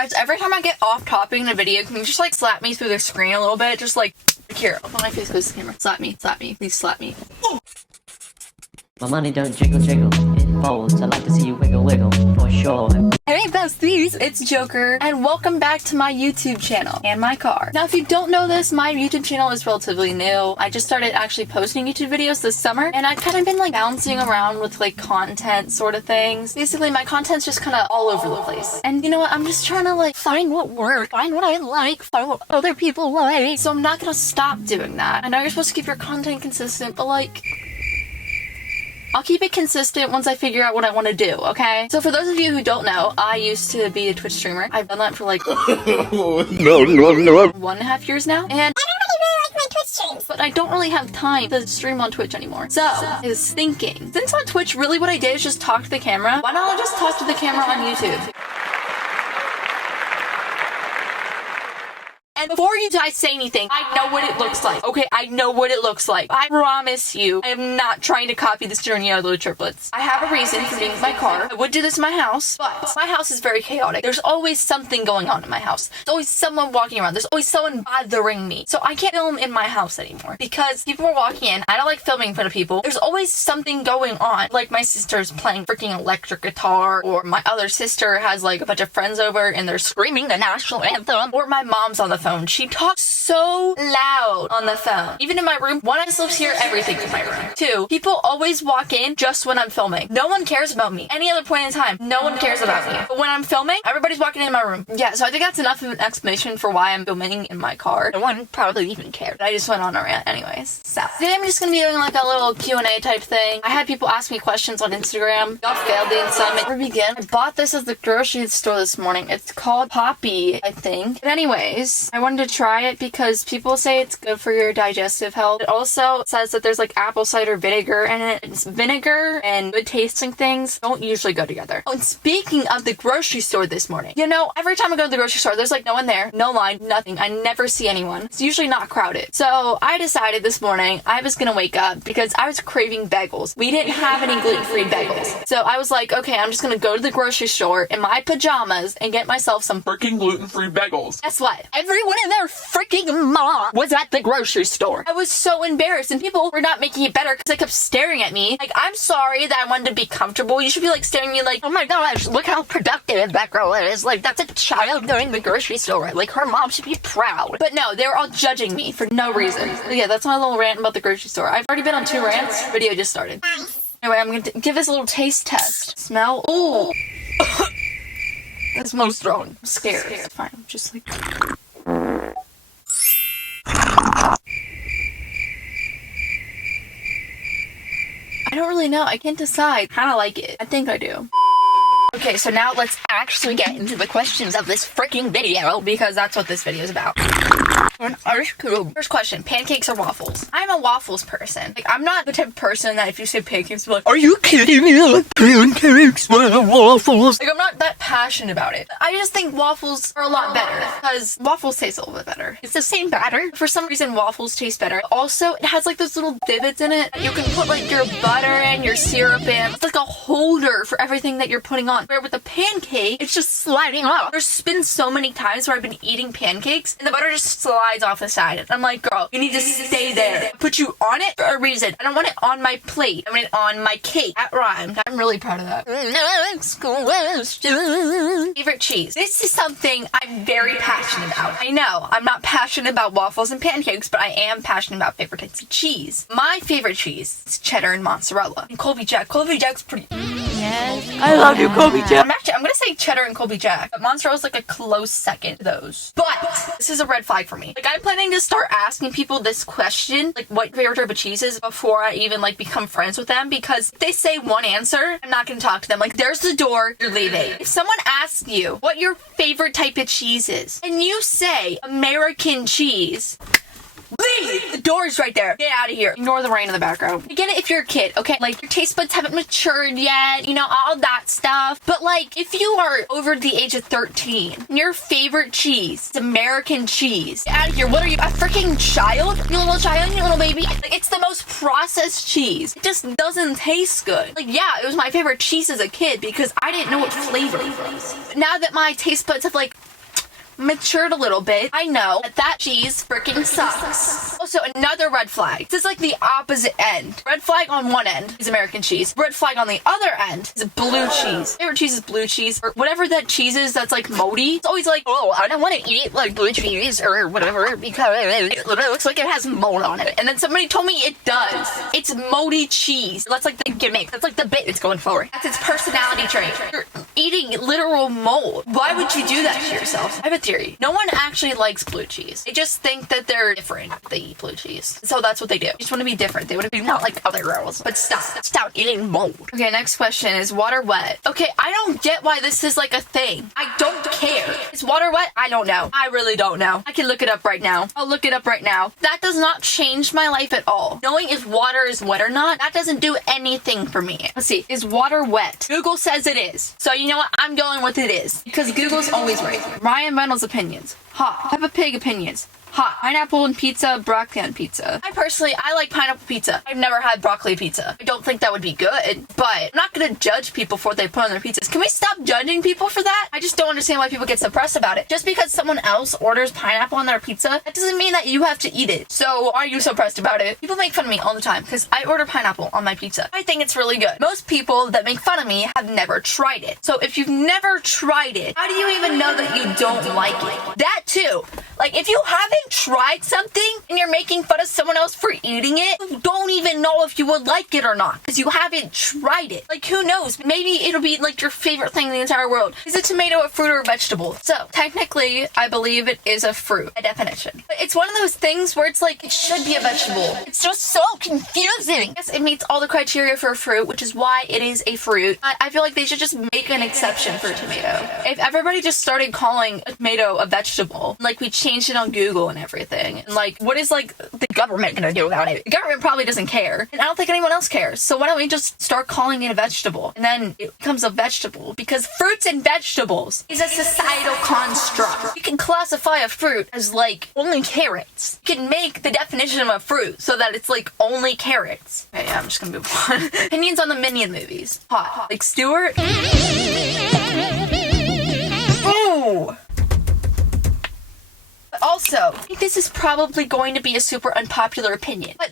Guys, every time I get off topic in a video, can you just like slap me through the screen a little bit? Just like, here, I'll put my face close to the camera. Slap me, please slap me. My money don't jiggle jiggle, it folds. I like to see you wiggle wiggle, for sure. Hey besties, it's Joker, and welcome back to my YouTube channel and my car. Now if you don't know this, my YouTube channel is relatively new. I just started actually posting YouTube videos this summer, and I've kind of been like bouncing around with like content sort of things. Basically my content's just kind of all over the place. And you know what, I'm just trying to like find what works, find what I like, find what other people like. So I'm not gonna stop doing that. I know you're supposed to keep your content consistent, but like, I'll keep it consistent once I figure out what I want to do, okay? So for those of you who don't know, I used to be a Twitch streamer. I've done that for like no. 1.5 years now. And I don't really like my Twitch streams, but I don't really have time to stream on Twitch anymore. So I was thinking, since on Twitch really what I did is just talk to the camera, why don't I just talk to the camera on YouTube? And before you guys say anything, I know what it looks like. Okay, I know what it looks like. I promise you, I am not trying to copy this journey out of the triplets. I have a reason for being in my car. I would do this in my house, but my house is very chaotic. There's always something going on in my house. There's always someone walking around. There's always someone bothering me. So I can't film in my house anymore because people are walking in. I don't like filming in front of people. There's always something going on. Like my sister's playing freaking electric guitar, or my other sister has like a bunch of friends over and they're screaming the national anthem, or my mom's on the phone. She talks so loud on the phone. Even in my room, one, I just lives here everything in my room. Two, people always walk in just when I'm filming. No one cares about me. Any other point in time, no one cares about me. But when I'm filming, everybody's walking in my room. Yeah, so I think that's enough of an explanation for why I'm filming in my car. No one probably even cared. But I just went on a rant anyways. So today I'm just gonna be doing like a little Q&A type thing. I had people ask me questions on Instagram. Y'all failed the assignment. Before we begin, I bought this at the grocery store this morning. It's called Poppy, I think. But anyways, I wanted to try it because people say it's good for your digestive health. It also says that there's like apple cider vinegar in it. It's vinegar and good tasting things don't usually go together. Oh, and speaking of the grocery store this morning, you know, every time I go to the grocery store, there's like no one there, no line, nothing. I never see anyone. It's usually not crowded. So I decided this morning I was gonna wake up because I was craving bagels. We didn't have any gluten-free bagels. So I was like, okay, I'm just gonna go to the grocery store in my pajamas and get myself some freaking gluten-free bagels. Guess what? Everyone in their freaking mom was at the grocery store. I was so embarrassed, and people were not making it better because they kept staring at me. Like, I'm sorry that I wanted to be comfortable. You should be like staring at me like, oh my gosh, look how productive that girl is. Like, that's a child going to the grocery store. Like, her mom should be proud. But no, they were all judging me for no reason. But yeah, that's my little rant about the grocery store. I've already been on 2 rants. Video just started. Anyway, I'm going to give this a little taste test. Smell. Ooh. That smells strong. I'm scared. It's fine. I'm just like... I don't really know. I can't decide. I kind of like it. I think I do. Okay, so now let's actually get into the questions of this freaking video, because that's what this video is about. First question, pancakes or waffles? I'm a waffles person. Like, I'm not the type of person that if you say pancakes, you're like, are you kidding me? Like, pancakes or waffles? Like, I'm not that passionate about it. I just think waffles are a lot better, because waffles taste a little bit better. It's the same batter. For some reason, waffles taste better. Also, it has like those little divots in it. You can put like your butter and your syrup in. It's like a holder for everything that you're putting on. Where with a pancake, it's just sliding off. There's been so many times where I've been eating pancakes and the butter just slides off the side. And I'm like, girl, you need to stay there. I put you on it for a reason. I don't want it on my plate. I want it on my cake. That rhymed. I'm really proud of that. Next question. Favorite cheese. This is something I'm very passionate about. I know I'm not passionate about waffles and pancakes, but I am passionate about favorite types of cheese. My favorite cheese is cheddar and mozzarella. And Colby Jack. Colby Jack's pretty... Yes. I love you, Colby Jack. I'm gonna say cheddar and Colby Jack, but mozzarella's like a close second to those. But this is a red flag for me. Like, I'm planning to start asking people this question, like what favorite type of cheese is, before I even like become friends with them, because if they say one answer, I'm not gonna talk to them. Like, there's the door, you're leaving. If someone asks you what your favorite type of cheese is, and you say American cheese, leave! Leave! The door's right there. Get out of here. Ignore the rain in the background. I get it if you're a kid, okay? Like, your taste buds haven't matured yet, you know, all that stuff. But, like, if you are over the age of 13, your favorite cheese is American cheese. Get out of here. What are you, a freaking child? You little child? You little baby? Like, it's the most processed cheese. It just doesn't taste good. Like, yeah, it was my favorite cheese as a kid because I didn't know what flavor it was. But now that my taste buds have, like, matured a little bit, I know that cheese freaking sucks. Also, another red flag. This is like the opposite end. Red flag on one end is American cheese. Red flag on the other end is blue cheese. Favorite cheese is blue cheese, or whatever that cheese is that's like moldy. It's always like, oh, I don't want to eat like blue cheese or whatever because it looks like it has mold on it. And then somebody told me it does. It's moldy cheese. That's like the gimmick. That's like the bit it's going for. That's its personality trait. You're eating literal mold. Why would you do that to yourself? I have a theory. No one actually likes blue cheese. They just think that they're different. They eat blue cheese. So that's what they do. They just want to be different. They want to be not like other girls. But stop eating mold. Okay, next question. Is water wet? Okay, I don't get why this is like a thing. I don't care. Is water wet? I don't know. I really don't know. I can look it up right now. I'll look it up right now. That does not change my life at all. Knowing if water is wet or not, that doesn't do anything for me. Let's see. Is water wet? Google says it is. So you know what? I'm going with it is. Because Google's always right. Ryan Reynolds opinions. Hot. Peppa Pig opinions. Hot. Pineapple and pizza, broccoli on pizza. I like pineapple pizza. I've never had broccoli pizza. I don't think that would be good, but I'm not gonna judge people for what they put on their pizzas. Can we stop judging people for that? I just don't understand why people get suppressed about it. Just because someone else orders pineapple on their pizza, that doesn't mean that you have to eat it. So why are you suppressed about it? People make fun of me all the time because I order pineapple on my pizza. I think it's really good. Most people that make fun of me have never tried it. So if you've never tried it, how do you even know that you don't like it? That too. Like, if you haven't tried something and you're making fun of someone else for eating it, you don't even know if you would like it or not because you haven't tried it. Like, who knows? Maybe it'll be like your favorite thing in the entire world. Is a tomato a fruit or a vegetable? So technically, I believe it is a fruit, by definition. But it's one of those things where it's like, it should be a vegetable. It's just so confusing. Yes, it meets all the criteria for a fruit, which is why it is a fruit. But I feel like they should just make an exception for a tomato. If everybody just started calling a tomato a vegetable, like we changed it on Google and everything, and like, what is like the government gonna do about it? The government probably doesn't care, and I don't think anyone else cares. So why don't we just start calling it a vegetable, and then it becomes a vegetable? Because fruits and vegetables is a societal construct. You can classify a fruit as like only carrots. You can make the definition of a fruit so that it's like only carrots. Okay, yeah, I'm just gonna move on. Opinions on the Minion movies. Hot. Like Stewart. Ooh. Also, I think this is probably going to be a super unpopular opinion, but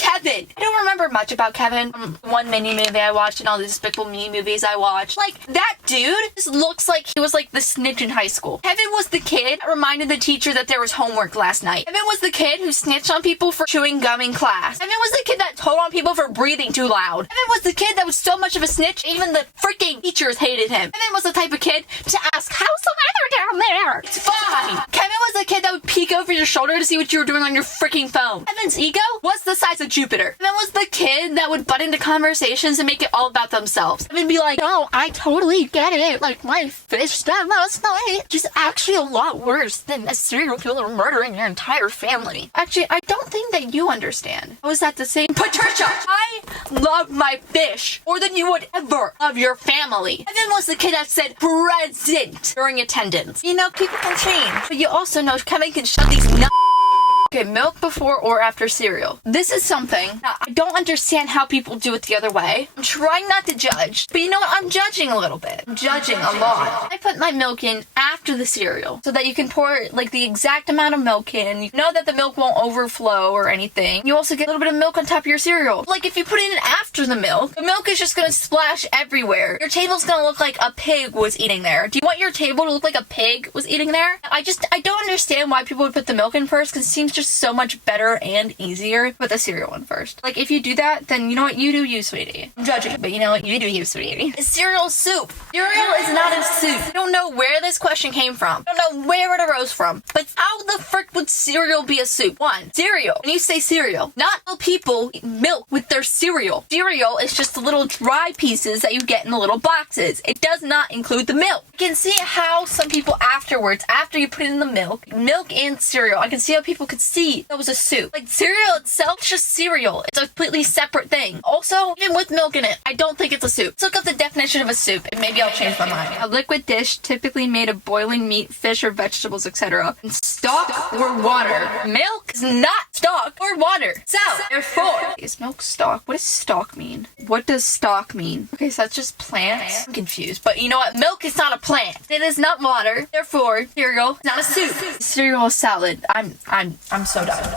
Kevin. I don't remember much about Kevin from one Minion movie I watched and all the Despicable Me movies I watched. Like, that dude just looks like he was like the snitch in high school. Kevin was the kid that reminded the teacher that there was homework last night. Kevin was the kid who snitched on people for chewing gum in class. Kevin was the kid that told on people for breathing too loud. Kevin was the kid that was so much of a snitch, even the freaking teachers hated him. Kevin was the type of kid to ask, how's the weather down there? It's fine. Kevin was the kid that would peek over your shoulder to see what you were doing on your freaking phone. Kevin's ego was the size of Jupiter. Kevin was the kid that would butt into conversations and make it all about themselves. Kevin be like, oh, I totally get it. Like, my fish that last night is actually a lot worse than a serial killer murdering your entire family. Actually, I don't think that you understand. How is that the same? Patricia, I love my fish more than you would ever love your family. Kevin was the kid that said present during attendance. You know, people can change. But you also know Kevin can shut these nuts. Okay, milk before or after cereal. This is something that I don't understand how people do it the other way. I'm trying not to judge, but you know what? I'm judging a little bit. I'm judging a lot. I put my milk in after the cereal so that you can pour like the exact amount of milk in. You know that the milk won't overflow or anything. You also get a little bit of milk on top of your cereal. Like if you put it in after the milk is just gonna splash everywhere. Your table's gonna look like a pig was eating there. Do you want your table to look like a pig was eating there? I don't understand why people would put the milk in first because it seems just so much better and easier with the cereal one first. Like, if you do that, then you know what? You do you, sweetie. I'm judging, but you know what? You do you, sweetie. Is cereal soup? Cereal is not a soup. I don't know where this question came from. I don't know where it arose from. But how the frick would cereal be a soup? One, cereal. When you say cereal, not all people eat milk with their cereal. Cereal is just the little dry pieces that you get in the little boxes. It does not include the milk. You can see how some people afterwards, after you put in the milk and cereal, I can see how people could see that was a soup. Like, cereal itself is just cereal. It's a completely separate thing. Also, even with milk in it, I don't think it's a soup. Let's look up the definition of a soup, and maybe I'll change my mind. A liquid dish typically made of boiling meat, fish, or vegetables, etc. And stock or water. Milk is not stock or water. So, therefore, is milk stock? What does stock mean? What does stock mean? Okay, so that's just plants. I'm confused. But you know what? Milk is not a plant. It is not water. Therefore, cereal is not a soup. Cereal is salad. I'm so done.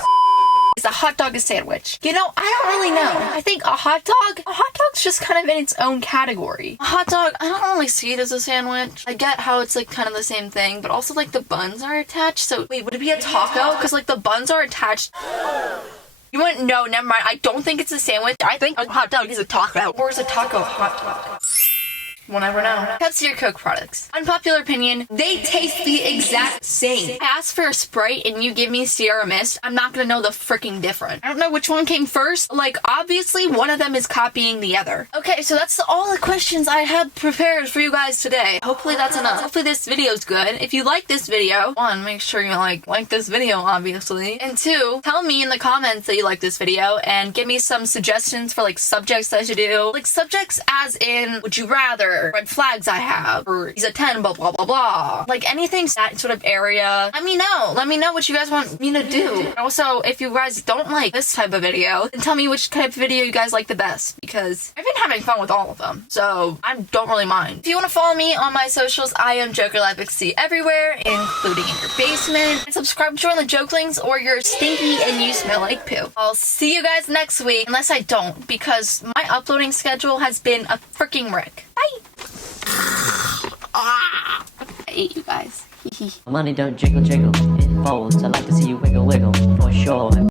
Is a hot dog a sandwich? You know, I don't really know. I think a hot dog's just kind of in its own category. A hot dog, I don't really see it as a sandwich. I get how it's like kind of the same thing, but also like the buns are attached. So wait, would it be a taco? Because like the buns are attached. You wouldn't know, never mind. I don't think it's a sandwich. I think a hot dog is a taco. Or is a taco a hot dog? We'll never know. Pepsi or Coke products. Unpopular opinion, they taste the exact same. If I ask for a Sprite and you give me Sierra Mist, I'm not gonna know the freaking difference. I don't know which one came first. Like, obviously, one of them is copying the other. Okay, so that's all the questions I had prepared for you guys today. Hopefully that's enough. Hopefully this video's good. If you like this video, one, make sure you like this video, obviously. And two, tell me in the comments that you like this video and give me some suggestions for like subjects I should do. Like subjects as in, would you rather, red flags I have, or he's a 10, blah, blah, blah, blah. Like anything that sort of area, let me know. Let me know what you guys want me to do. And also, if you guys don't like this type of video, then tell me which type of video you guys like the best, because I've been having fun with all of them, so I don't really mind. If you want to follow me on my socials, I am JOKERLIVEXD everywhere, including in your basement. And subscribe to join the Jokelings, or you're stinky and you smell like poo. I'll see you guys next week, unless I don't, because my uploading schedule has been a freaking wreck. Bye! I ate you guys. My money don't jiggle jiggle, it folds. I like to see you wiggle wiggle, for sure.